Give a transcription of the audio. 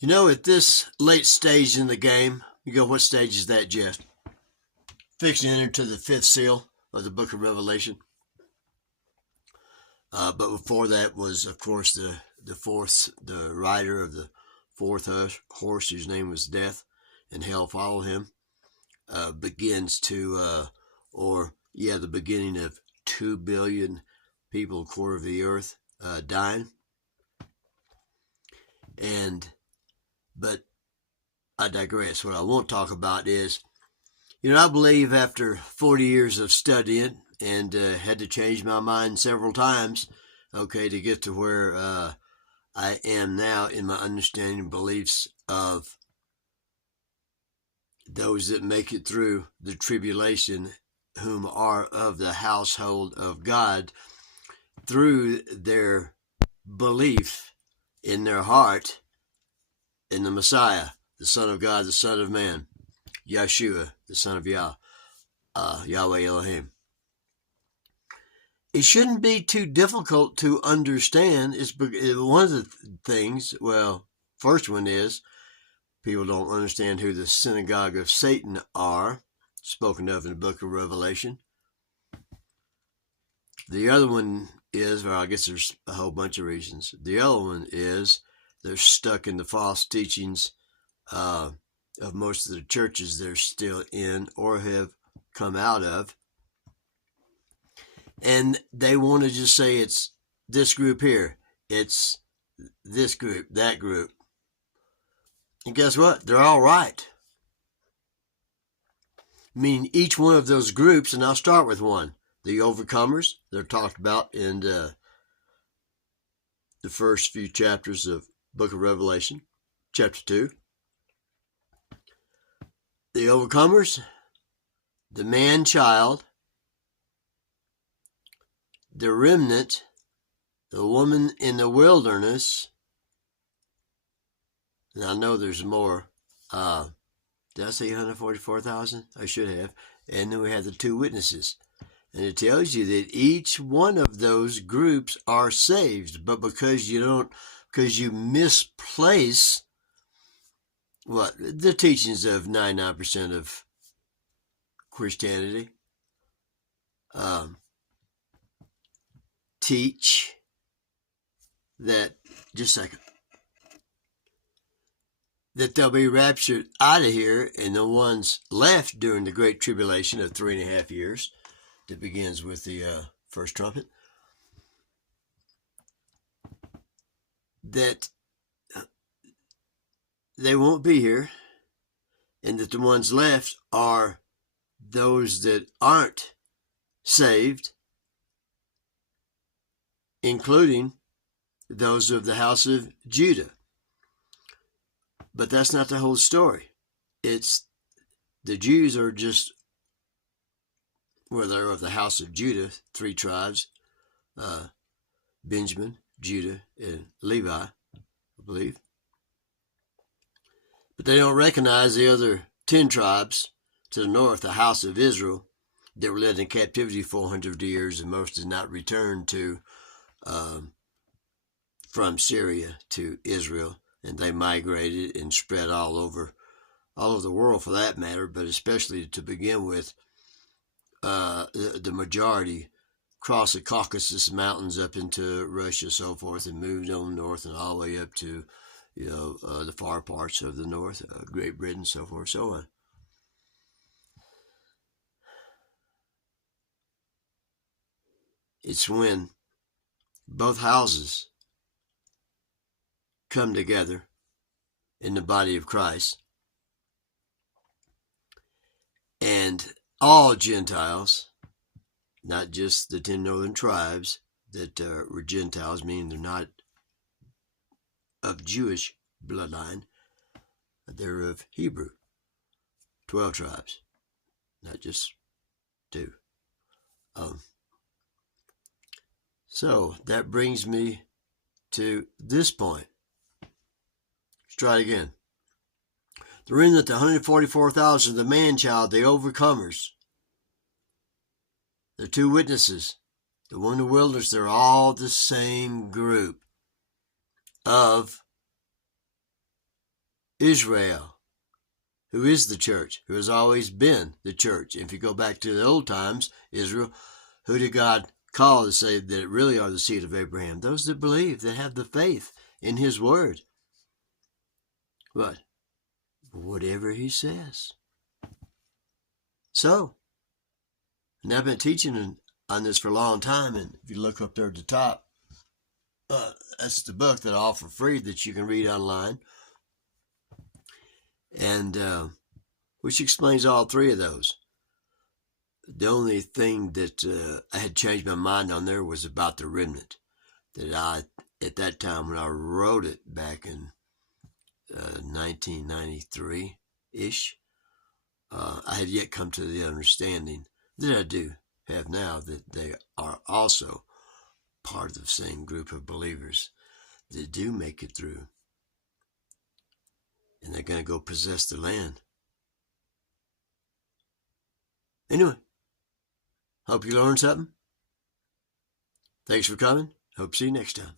You know, at this late stage in the game, you go, what stage is that, Jeff? Fixing to enter to the fifth seal of the book of Revelation. But before that was, of course, the rider of the fourth horse, whose name was Death, and hell followed him, begins to, the beginning of 2 billion people, a quarter of the earth, dying. But I digress. What I won't talk about is, I believe after 40 years of studying and had to change my mind several times, to get to where I am now in my understanding and beliefs of those that make it through the tribulation, whom are of the household of God, through their belief in their heart in the Messiah, the Son of God, the Son of Man, Yahshua, the Son of Yahweh Elohim. It shouldn't be too difficult to understand. It's one of the things, first one is, people don't understand who the synagogue of Satan are, spoken of in the book of Revelation. The other one is, I guess there's a whole bunch of reasons. The other one is they're stuck in the false teachings of most of the churches they're still in or have come out of. And they want to just say it's this group here, it's this group, that group. And guess what? They're all right. I mean, each one of those groups, and I'll start with one. The overcomers, they're talked about in the first few chapters of book of Revelation, chapter 2. The overcomers, the Manchild, the remnant, the woman in the wilderness, and I know there's more. Did I say 144,000? I should have. And then we have the two witnesses. And it tells you that each one of those groups are saved, but because you misplace the teachings of 99% of Christianity, teach that, just a second, that they'll be raptured out of here, and the ones left during the Great Tribulation of 3.5 years, that begins with the first trumpet, that they won't be here, and that the ones left are those that aren't saved, including those of the house of Judah. But that's not the whole story. It's the Jews are just, they're of the house of Judah, 3 tribes, Benjamin, Judah, and Levi, I believe. But they don't recognize the other 10 tribes to the north, the house of Israel, that were led in captivity 400 years, and most did not return from Syria to Israel, and they migrated and spread all over the world for that matter, but especially to begin with, the majority crossed the Caucasus Mountains up into Russia, so forth, and moved on north and all the way up to, the far parts of the north, Great Britain, so forth, so on. It's when both houses come together in the body of Christ, and all Gentiles, not just the 10 northern tribes that were Gentiles, meaning they're not of Jewish bloodline, they're of Hebrew, 12 tribes, not just 2. So that brings me to this point. Let's try it again. The remnant, the 144,000, the Manchild, the overcomers, the 2 witnesses, the one in the wilderness, they're all the same group of Israel, who is the church, who has always been the church. If you go back to the old times, Israel, who did God call to say that it really are the seed of Abraham? Those that believe, that have the faith in his word. What? Whatever he says. So, and I've been teaching on this for a long time, and if you look up there at the top, that's the book that I offer free that you can read online, and which explains all three of those. The only thing that I had changed my mind on there was about the remnant. That I, at that time when I wrote it back in 1993-ish, I had yet come to the understanding that I do have now, that they are also part of the same group of believers that do make it through. And they're going to go possess the land. Anyway, hope you learned something. Thanks for coming. Hope to see you next time.